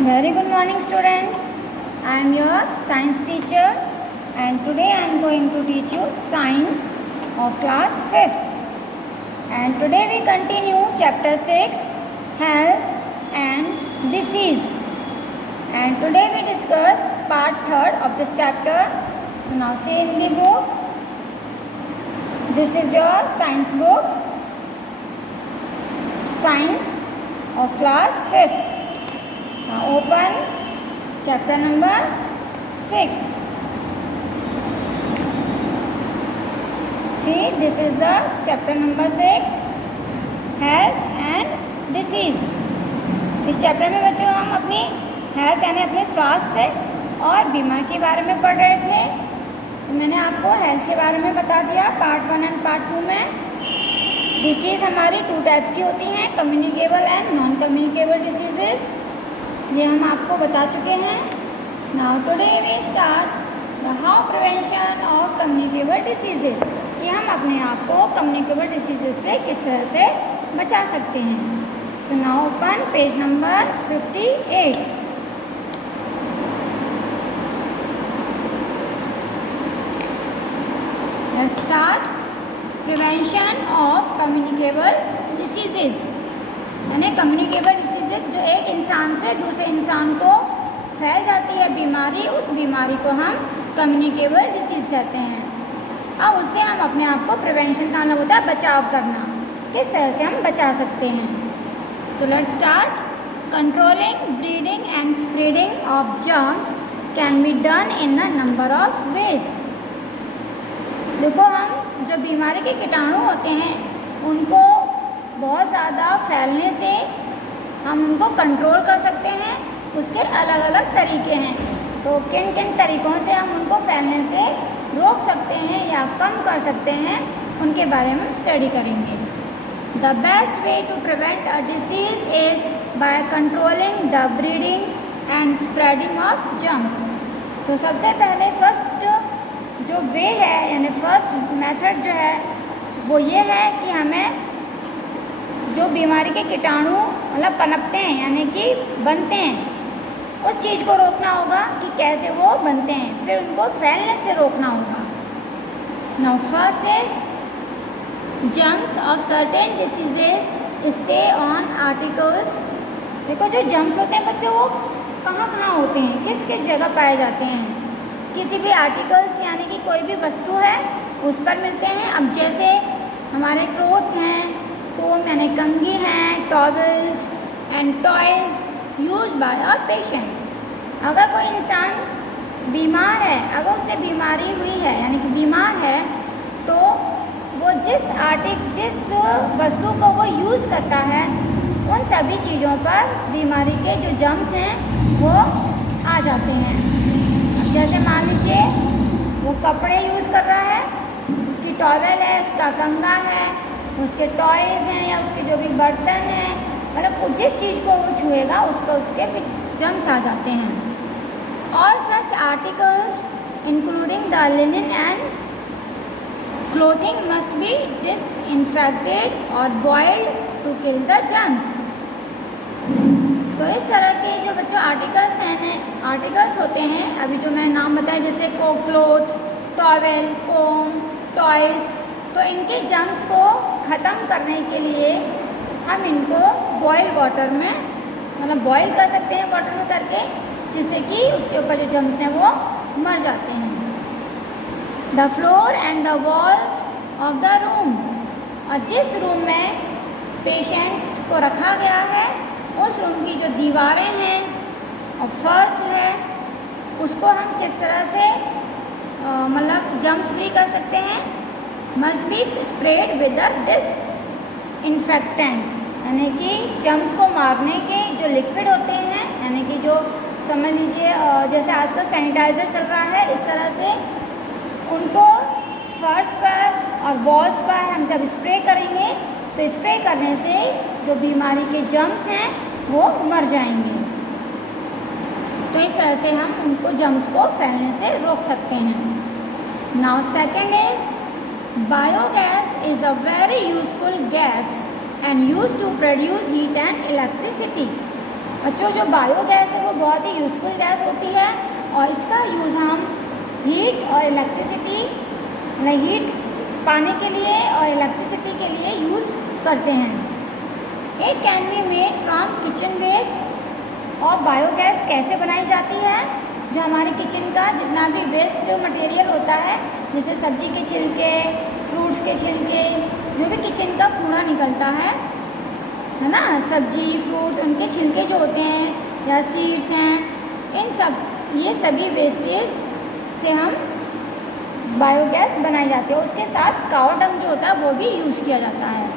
Very good morning, students. I am your science teacher and today I am going to teach you science of class 5th. And today we continue chapter 6, health and disease. And today we discuss part 3rd of this chapter. So now see in the book. This is your science book, Science of class 5th. Now open chapter number 6. See, this is the chapter number 6, health and disease. इस chapter में बच्चों हम अपनी health यानी अपने स्वास्थ्य और बीमारी के बारे में पढ़ रहे थे। तो मैंने आपको हेल्थ के बारे में बता दिया पार्ट 1 एंड पार्ट 2 में। डिसीज़ हमारी 2 टाइप्स की होती हैं, communicable and non communicable diseases. ये हम आपको बता चुके हैं। Now today we start the how prevention of communicable diseases. कि हम अपने आप को कम्युनिकेबल डिसीजेज से किस तरह से बचा सकते हैं। So now open page number 58। Let's start prevention of communicable diseases. यानी कम्युनिकेबल डिसीजेज जो एक इंसान से दूसरे इंसान को फैल जाती है बीमारी, उस बीमारी को हम कम्युनिकेबल डिसीज कहते हैं। अब उससे हम अपने आप को प्रिवेंशन का मतलब होता है बचाव करना, किस तरह से हम बचा सकते हैं। तो let's start. Controlling breeding and spreading of germs can be done in a number of ways. देखो, हम जो बीमारी के कीटाणु होते हैं उनको बहुत ज़्यादा फैलने से हम उनको कंट्रोल कर सकते हैं। उसके अलग अलग तरीके हैं। तो किन किन तरीक़ों से हम उनको फैलने से रोक सकते हैं या कम कर सकते हैं, उनके बारे में हम स्टडी करेंगे। The best way to prevent a disease is by controlling the breeding and spreading of germs. तो सबसे पहले फर्स्ट जो वे है यानी फर्स्ट मेथड जो है वो ये है कि हमें जो बीमारी के कीटाणु मतलब पनपते हैं यानी कि बनते हैं, उस चीज़ को रोकना होगा कि कैसे वो बनते हैं, फिर उनको फैलने से रोकना होगा। Now first is germs of certain diseases stay on articles. देखो, जो जर्म्स होते हैं बच्चों वो कहाँ कहाँ होते हैं, किस किस जगह पाए जाते हैं। किसी भी आर्टिकल्स यानी कि कोई भी वस्तु है उस पर मिलते हैं। अब जैसे हमारे क्लोथ्स हैं, कोम यानी कंघी हैं, towels and toys use by a patient. अगर कोई इंसान बीमार है, अगर उससे बीमारी हुई है यानी कि बीमार है, तो वो जिस वस्तु को वो यूज़ करता है उन सभी चीज़ों पर बीमारी के जो जर्म्स हैं वो आ जाते हैं। अब जैसे मान लीजिए वो कपड़े यूज़ कर रहा है, उसकी टॉवल है, उसका कंघा है, उसके टॉयज़ हैं या उसके जो भी बर्तन हैं, मतलब जिस चीज़ को वो छुएगा उस पर उसके जर्म्स आ जाते हैं। All such articles including the linen and clothing must be disinfected और boiled to kill the germs. तो इस तरह के जो बच्चों आर्टिकल्स होते हैं, अभी जो मैंने नाम बताया जैसे क्लोथ्स, टॉवेल, कोम, टॉयज़, तो इनके जर्म्स को ख़त्म करने के लिए हम इनको बॉयल वाटर में मतलब बॉयल कर सकते हैं वाटर में करके, जिससे कि उसके ऊपर जो जर्म्स हैं वो मर जाते हैं। The floor and the walls of the room. और जिस रूम में पेशेंट को रखा गया है उस रूम की जो दीवारें हैं और फर्श है उसको हम किस तरह से मतलब जर्म्स फ्री कर सकते हैं। Must be spread with the disinfectant, यानी कि जर्म्स को मारने के जो लिक्विड होते हैं, यानी कि जो समझ लीजिए जैसे आजकल सैनिटाइज़र चल रहा है, इस तरह से उनको फर्श पर और वॉल्स पर हम जब स्प्रे करेंगे तो स्प्रे करने से जो बीमारी के जर्म्स हैं वो मर जाएंगे। तो इस तरह से हम उनको जर्म्स को फैलने से रोक सकते हैं। Now second is biogas is a very useful gas and used to produce heat and electricity। बच्चों जो बायोगैस है वो बहुत ही यूज़फुल गैस होती है और इसका यूज़ हम हीट और इलेक्ट्रिसिटी मतलब हीट पाने के लिए और इलेक्ट्रिसिटी के लिए यूज़ करते हैं। It can be made from kitchen waste. और बायोगैस कैसे बनाई जाती है? जो हमारे किचन का जितना भी वेस्ट जो मटेरियल होता है, जैसे सब्जी के छिलके, फ्रूट्स के छिलके, जो भी किचन का कूड़ा निकलता है ना, सब्जी फ्रूट्स उनके छिलके जो होते हैं या सीड्स हैं, इन सब ये सभी वेस्टेज से हम बायोगैस बनाई जाती है। उसके साथ काऊ डंग जो होता है वो भी यूज़ किया जाता है।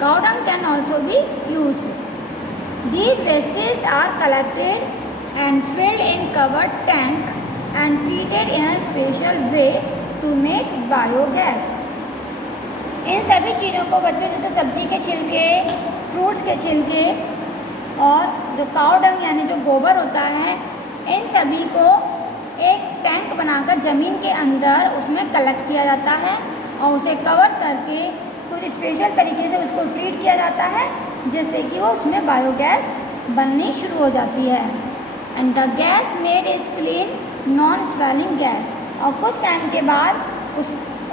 Cow dung can also be used. These wastes are collected and filled in covered tank and treated in a special way to make biogas. इन सभी चीज़ों को बच्चों जैसे सब्जी के छिलके, फ्रूट्स के छिलके और जो काऊ डंग यानी जो गोबर होता है, इन सभी को एक टैंक बनाकर ज़मीन के अंदर उसमें कलेक्ट किया जाता है और उसे कवर करके कुछ स्पेशल तरीके से उसको ट्रीट किया जाता है जिससे कि वो उसमें बायोगैस बननी शुरू हो जाती है। And the gas made is clean non smelling gas. और कुछ टाइम के बाद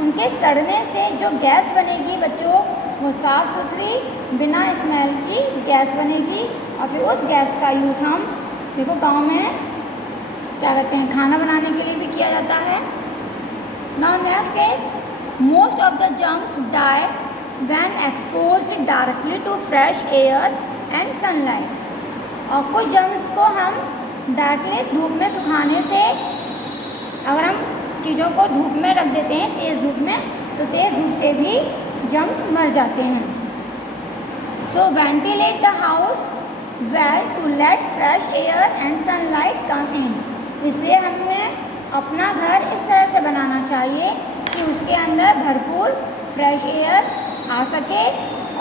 उनके सड़ने से जो गैस बनेगी बच्चों वो साफ़ सुथरी बिना स्मेल की गैस बनेगी और फिर उस गैस का यूज़ हम देखो गांव में क्या कहते हैं खाना बनाने के लिए भी किया जाता है। Now next is most of the germs die when exposed directly to fresh air and sunlight। और कुछ जर्म्स को हम डायरेक्टली धूप में सुखाने से, अगर हम चीज़ों को धूप में रख देते हैं तेज़ धूप में, तो तेज़ धूप से भी जर्म्स मर जाते हैं। So ventilate the house well to let fresh air and sunlight come in. इसलिए हमें अपना घर इस तरह से बनाना चाहिए कि उसके अंदर भरपूर फ्रेश एयर आ सके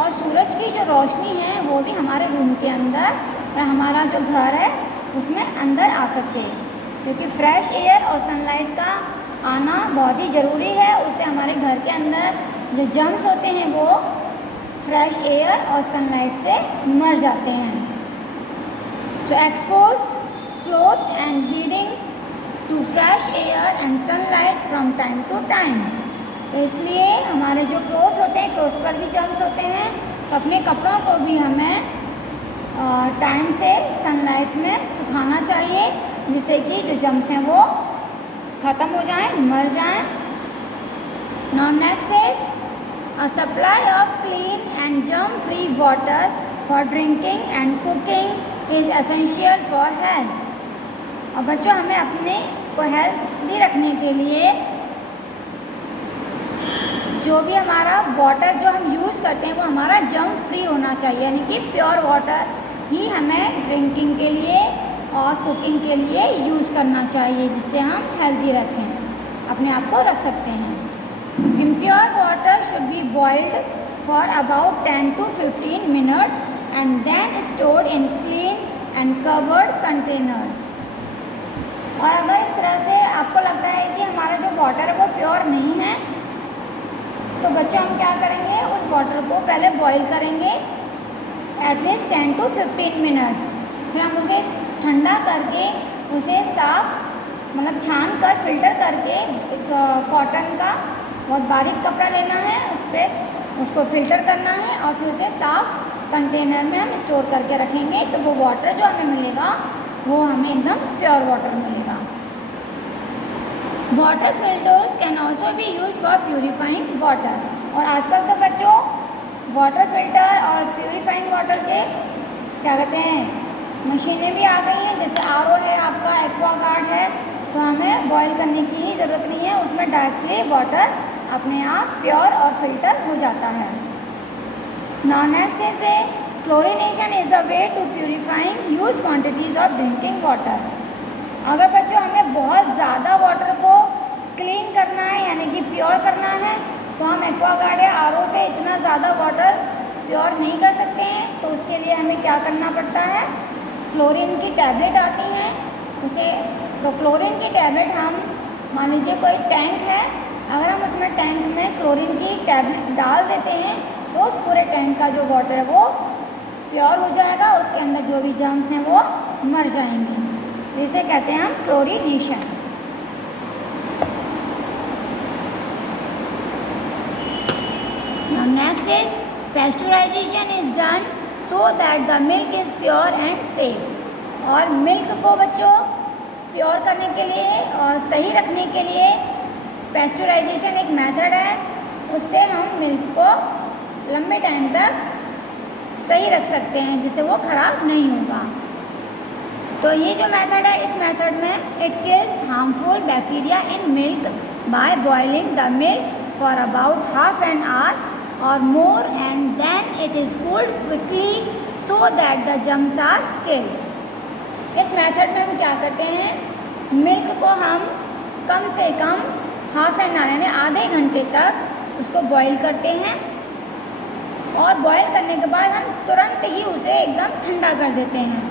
और सूरज की जो रोशनी है वो भी हमारे रूम के अंदर और हमारा जो घर है उसमें अंदर आ सके, क्योंकि फ्रेश एयर और सनलाइट का आना बहुत ही ज़रूरी है। उससे हमारे घर के अंदर जो जर्म्स होते हैं वो फ्रेश एयर और सनलाइट से मर जाते हैं। So expose clothes and bleeding to fresh air and sunlight from time to time. तो इसलिए हमारे जो क्लोथ्स होते हैं, क्लोथ्स पर भी जर्म्स होते हैं, तो अपने कपड़ों को भी हमें टाइम से सनलाइट में सुखाना चाहिए जिससे कि जो जर्म्स हैं वो ख़त्म हो जाएं, मर जाएं। Now next is a supply of clean and germ free water for drinking and cooking is essential for health. और बच्चों हमें अपने को हेल्दी रखने के लिए जो भी हमारा वाटर जो हम यूज़ करते हैं वो हमारा जर्म फ्री होना चाहिए, यानी कि प्योर वाटर ही हमें ड्रिंकिंग के लिए और कुकिंग के लिए यूज़ करना चाहिए जिससे हम हेल्दी रखें, अपने आप को रख सकते हैं। Impure water should be boiled for about 10 to 15 minutes and then stored in clean and covered containers. और अगर इस तरह से आपको लगता है कि हमारा जो वाटर है वो प्योर नहीं है, तो बच्चों हम क्या करेंगे, उस वाटर को पहले बॉईल करेंगे एटलीस्ट 10 to 15 minutes। फिर हम उसे ठंडा करके उसे साफ मतलब छान कर फिल्टर करके एक कॉटन का बहुत बारीक कपड़ा लेना है, उस पर उसको फिल्टर करना है और फिर उसे साफ कंटेनर में हम स्टोर करके रखेंगे। तो वो वाटर जो हमें मिलेगा वो हमें एकदम प्योर वाटर मिलेगा। Water filters can also B use for purifying water. और आजकल तो बच्चों वाटर फिल्टर और प्यूरिफाइंग वाटर के क्या कहते हैं मशीनें भी आ गई हैं, जैसे आरओ है आपका, एक्वागार्ड है, तो हमें बॉईल करने की ही ज़रूरत नहीं है, उसमें डायरेक्टली वाटर अपने आप प्योर और फिल्टर हो जाता है। Now next is a chlorination is the way to purifying huge quantities of drinking water. अगर बच्चों हमें बहुत ज़्यादा वाटर को क्लीन करना है यानी कि प्योर करना है तो हम एक्वागार्ड या आरओ से इतना ज़्यादा वाटर प्योर नहीं कर सकते हैं, तो उसके लिए हमें क्या करना पड़ता है, क्लोरीन की टैबलेट आती हैं उसे, तो क्लोरीन की टैबलेट हम मान लीजिए कोई टैंक है, अगर हम उसमें टैंक में क्लोरीन की टैबलेट्स डाल देते हैं तो उस पूरे टैंक का जो वाटर है वो प्योर हो जाएगा, उसके अंदर जो भी जर्म्स हैं वो मर जाएंगे। तो इसे कहते हैं हम chlorination. Now next is pasteurization is done so that the milk is pure and safe. और मिल्क को बच्चों प्योर करने के लिए और सही रखने के लिए पेस्चुराइजेशन एक मेथड है, उससे हम मिल्क को लंबे टाइम तक सही रख सकते हैं जिससे वो ख़राब नहीं होगा। तो ये जो मेथड है, इस मेथड में it kills harmful bacteria in milk by boiling the milk for about half an hour और more and then it is cooled quickly so that the germs are killed. इस मेथड में हम क्या करते हैं, मिल्क को हम कम से कम हाफ एन आवर यानी आधे घंटे तक उसको बॉईल करते हैं और बॉईल करने के बाद हम तुरंत ही उसे एकदम ठंडा कर देते हैं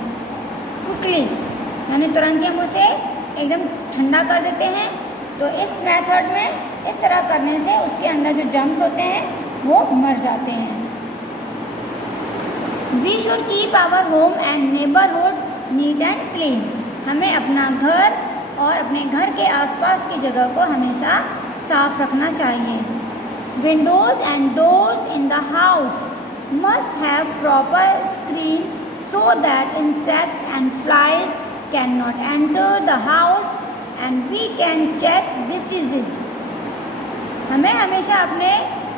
क्विकली, यानी तुरंत ही हम उसे एकदम ठंडा कर देते हैं। तो इस मेथड में इस तरह करने से उसके अंदर जो जर्म्स होते हैं वो मर जाते हैं। We should keep our home and neighbourhood neat and clean. हमें अपना घर और अपने घर के आसपास की जगह को हमेशा साफ रखना चाहिए। Windows and doors in the house must have proper screen so that insects and flies cannot enter the house and we can check diseases। हमें हमेशा अपने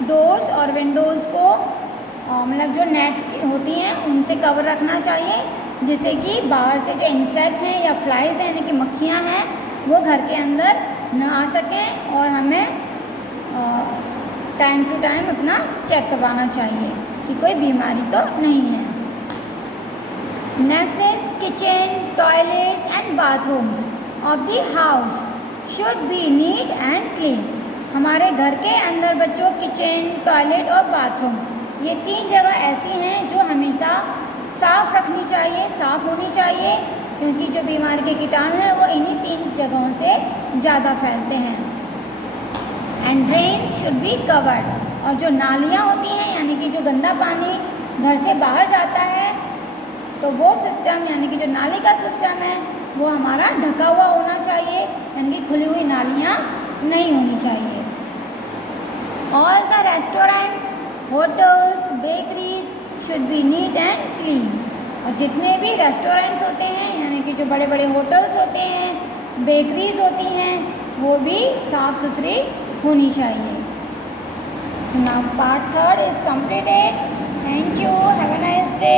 डोर्स और विंडोज़ को मतलब जो नेट होती हैं उनसे कवर रखना चाहिए, जिससे कि बाहर से जो इंसेक्ट हैं या फ्लाइज हैं यानी कि मक्खियाँ हैं वो घर के अंदर न आ सकें, और हमें टाइम टू टाइम अपना चेक करवाना चाहिए कि कोई बीमारी तो नहीं है। Next is kitchen, toilets and bathrooms of the house should be neat and clean। हमारे घर के अंदर बच्चों किचन, टॉयलेट और बाथरूम ये 3 जगह ऐसी हैं जो हमेशा साफ़ रखनी चाहिए, साफ़ होनी चाहिए, क्योंकि जो बीमारी के कीटाणु हैं वो इन्हीं 3 जगहों से ज़्यादा फैलते हैं। And drains should be covered, और जो नालियाँ होती हैं यानी कि जो गंदा पानी घर से बाहर जाता है तो वो सिस्टम यानी कि जो नाली का सिस्टम है वो हमारा ढका हुआ होना चाहिए, यानी कि खुली हुई नालियाँ नहीं होनी चाहिए। All the restaurants, hotels, bakeries should be NEET and clean. और जितने भी रेस्टोरेंट्स होते हैं यानी कि जो बड़े बड़े होटल्स होते हैं, बेकरीज होती हैं, वो भी साफ़ सुथरी होनी चाहिए। Now part 3 is completed. Thank you, have a nice day.